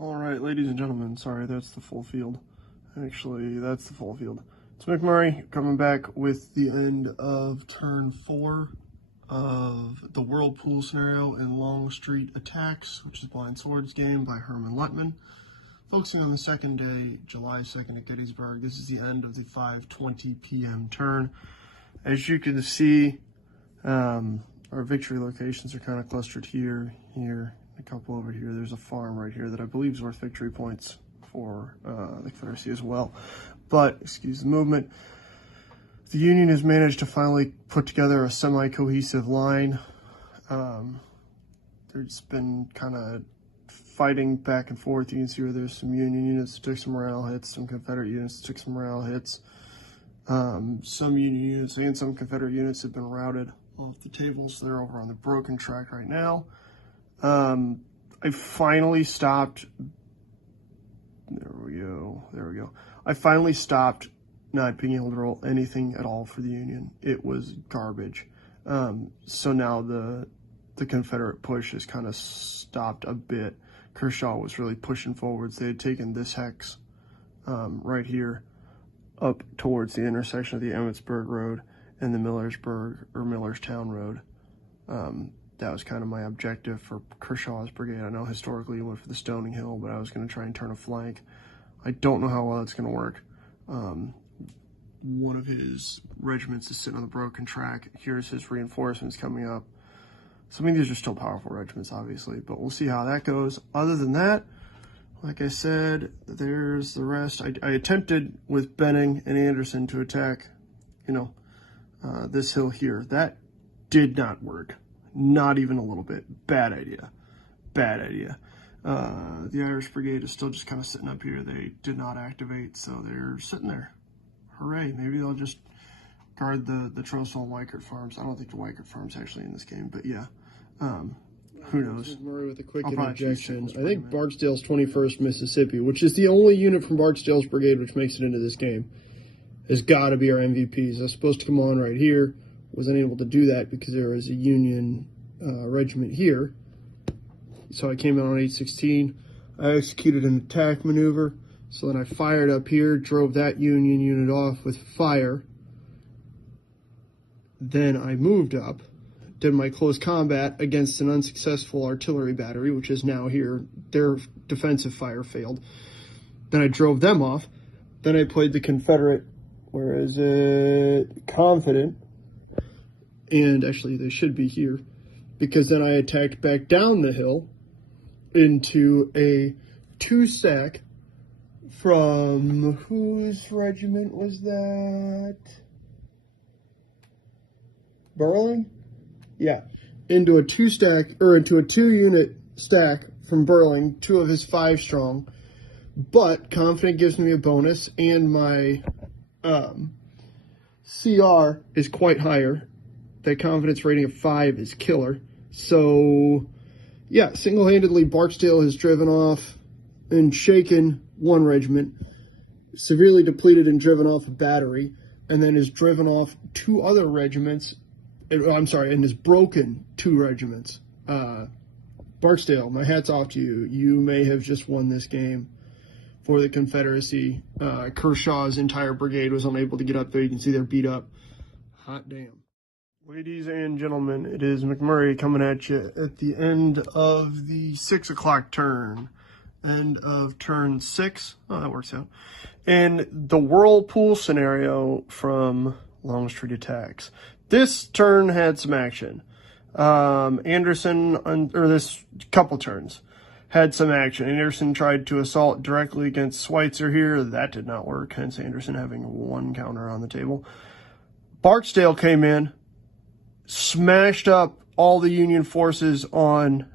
All right, ladies and gentlemen, sorry, that's the full field. Actually, that's the full field. It's McMurray coming back with the end of turn 4 of the Whirlpool scenario in Longstreet Attacks, which is Blind Swords game by Hermann Luttmann. Focusing on the second day, July 2nd at Gettysburg. This is the end of the 5:20 p.m. turn. As you can see, our victory locations are kind of clustered here, a couple over here. There's a farm right here that I believe is worth victory points for the Confederacy as well. But, excuse the movement, the Union has managed to finally put together a semi-cohesive line. There's been kind of fighting back and forth. You can see where there's some Union units that took some morale hits, some Confederate units that took some morale hits. Some Union units and some Confederate units have been routed off the tables. They're over on the broken track right now. I finally stopped. There we go. I finally stopped not being able to roll anything at all for the Union. It was garbage. So now the Confederate push has kind of stopped a bit. Kershaw was really pushing forwards. They had taken this hex right here up towards the intersection of the Emmitsburg Road and the Millerstown Road. That was kind of my objective for Kershaw's brigade. I know historically he went for the Stoning Hill, but I was going to try and turn a flank. I don't know how well it's going to work. One of his regiments is sitting on the broken track. Here's his reinforcements coming up. Some of these are still powerful regiments, obviously, but we'll see how that goes. Other than that, like I said, there's the rest. I attempted with Benning and Anderson to attack, this hill here. That did not work. Not even a little bit. Bad idea. The Irish Brigade is still just kind of sitting up here. They did not activate, so they're sitting there. Hooray. Maybe they'll just guard the Trostal and Weikert farms. I don't think the Weikert farm's actually in this game, but yeah. Who knows? McMurray with a quick interjection. I think Barksdale's 21st Mississippi, which is the only unit from Barksdale's brigade which makes it into this game, has got to be our MVPs. I was supposed to come on right here. Wasn't able to do that because there was a Union regiment here. So I came in on 816. I executed an attack maneuver. So then I fired up here, drove that Union unit off with fire. Then I moved up, did my close combat against an unsuccessful artillery battery, which is now here. Their defensive fire failed. Then I drove them off. Then I played the Confederate, Confident. And actually, they should be here, because then I attacked back down the hill into a 2-stack from, whose regiment was that? Burling? Yeah. Into a 2-unit stack from Burling, 2 of his 5 strong. But Confident gives me a bonus, and my CR is quite higher. That confidence rating of 5 is killer. So, yeah, single-handedly, Barksdale has driven off and shaken 1 regiment, severely depleted and driven off a battery, and then has driven off 2 other regiments. And has broken 2 regiments. Barksdale, my hat's off to you. You may have just won this game for the Confederacy. Kershaw's entire brigade was unable to get up there. You can see they're beat up. Hot damn. Ladies and gentlemen, it is McMurray coming at you at the end of the 6 o'clock turn. End of turn 6. Oh, that works out. And the Whirlpool scenario from Longstreet Attacks. This turn had some action. This couple turns had some action. Anderson tried to assault directly against Schweitzer here. That did not work, hence Anderson having 1 counter on the table. Barksdale came in, smashed up all the Union forces on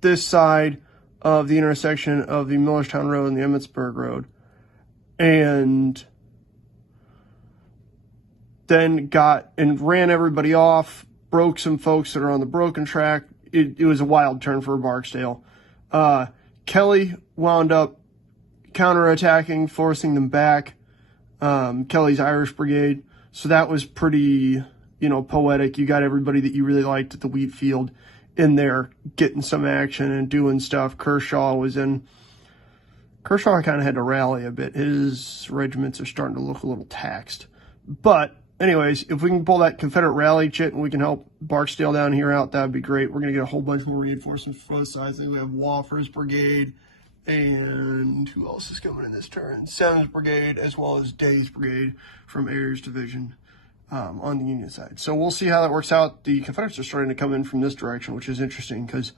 this side of the intersection of the Millerstown Road and the Emmitsburg Road, and then ran everybody off, broke some folks that are on the broken track. It was a wild turn for Barksdale. Kelly wound up counterattacking, forcing them back, Kelly's Irish Brigade. So that was pretty, poetic. You got everybody that you really liked at the Wheatfield in there getting some action and doing stuff. Kershaw kind of had to rally a bit. His regiments are starting to look a little taxed. But anyways, if we can pull that Confederate rally chit and we can help Barksdale down here out, that would be great. We're going to get a whole bunch more reinforcements from both sides. I think we have Wofford's Brigade, and who else is coming in this turn? Seventh Brigade, as well as Day's Brigade from Ayers Division on the Union side. So we'll see how that works out. The Confederates are starting to come in from this direction, which is interesting because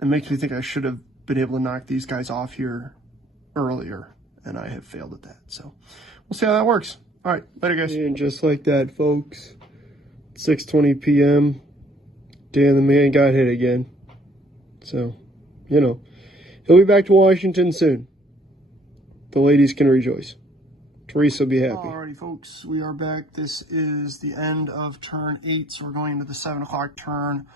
it makes me think I should have been able to knock these guys off here earlier, and I have failed at that. So we'll see how that works. All right, later, guys. And just like that, folks, 6:20 p.m., Dan the man got hit again. So, you know, he'll be back to Washington soon. The ladies can rejoice. Teresa will be happy. Alrighty, folks, we are back. This is the end of turn 8, so we're going into the 7 o'clock turn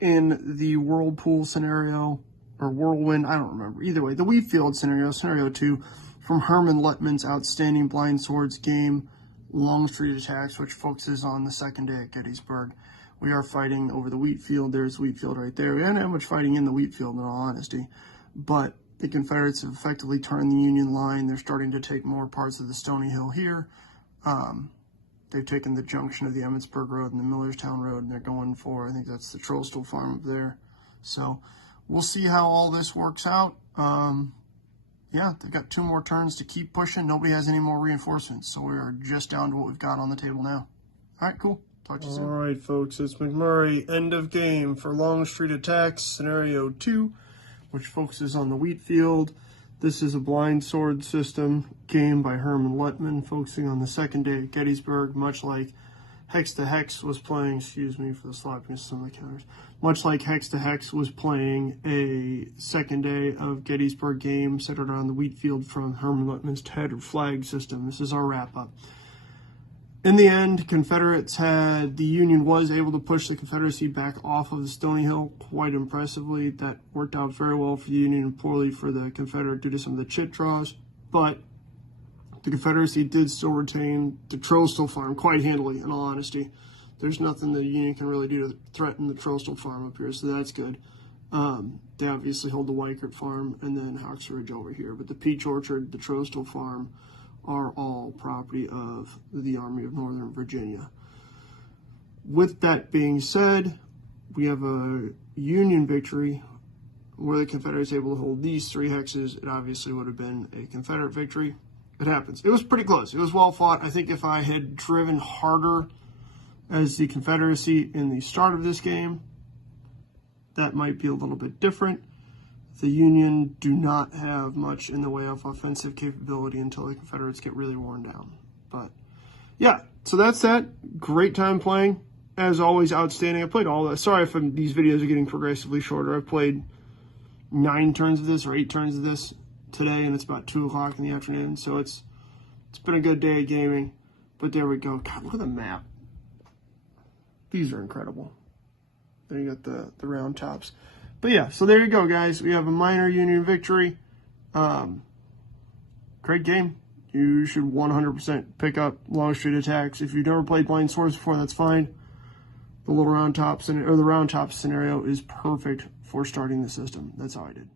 in the Whirlpool scenario, or Whirlwind, I don't remember. Either way, the Wheatfield scenario, scenario 2, from Hermann Luttmann's outstanding blind swords game, Longstreet attacks, which focuses on the second day at Gettysburg. We are fighting over the Wheatfield. There's Wheatfield right there. We haven't had much fighting in the Wheatfield, in all honesty, but the Confederates have effectively turned the Union line. They're starting to take more parts of the Stony Hill here. They've taken the junction of the Emmitsburg Road and the Millerstown Road, and they're going for, I think that's the Trollstall Farm up there. So we'll see how all this works out. Yeah, they've got 2 more turns to keep pushing. Nobody has any more reinforcements, so we're just down to what we've got on the table now. All right, cool. Talk to you soon. All right, folks, it's McMurray. End of game for Longstreet attacks, scenario 2, which focuses on the Wheatfield. This is a blind sword system game by Hermann Luttmann, focusing on the second day at Gettysburg, much like Hex to Hex was playing, excuse me for the sloppiness of some of the counters, much like Hex to Hex was playing a second day of Gettysburg game centered around the Wheatfield from Hermann Luttmann's tattered flag system. This is our wrap-up. In the end, the Union was able to push the Confederacy back off of the Stony Hill quite impressively. That worked out very well for the Union and poorly for the Confederate due to some of the chit draws, but the Confederacy did still retain the Trollstall Farm quite handily, in all honesty. There's nothing the Union can really do to threaten the Trollstall Farm up here, so that's good. They obviously hold the Weikert Farm and then Hawks Ridge over here, but the Peach Orchard, the Trollstall Farm, are all property of the Army of Northern Virginia. With that being said, we have a Union victory where the Confederates able to hold these 3 hexes. It obviously would have been a Confederate victory. It happens. It was pretty close. It was well fought. I think if I had driven harder as the Confederacy in the start of this game, that might be a little bit different. The Union do not have much in the way of offensive capability until the Confederates get really worn down. But yeah, so that's that. Great time playing. As always, outstanding. I played all that. Sorry if these videos are getting progressively shorter. I've played 9 turns of this or 8 turns of this today, and it's about 2 o'clock in the afternoon. So it's been a good day of gaming. But there we go. God, look at the map. These are incredible. There you got the round tops. But yeah, so there you go, guys. We have a minor Union victory. Great game. You should 100% pick up Longstreet attacks. If you've never played blind swords before, that's fine. The little round top scenario, or the round top scenario, is perfect for starting the system. That's how I did.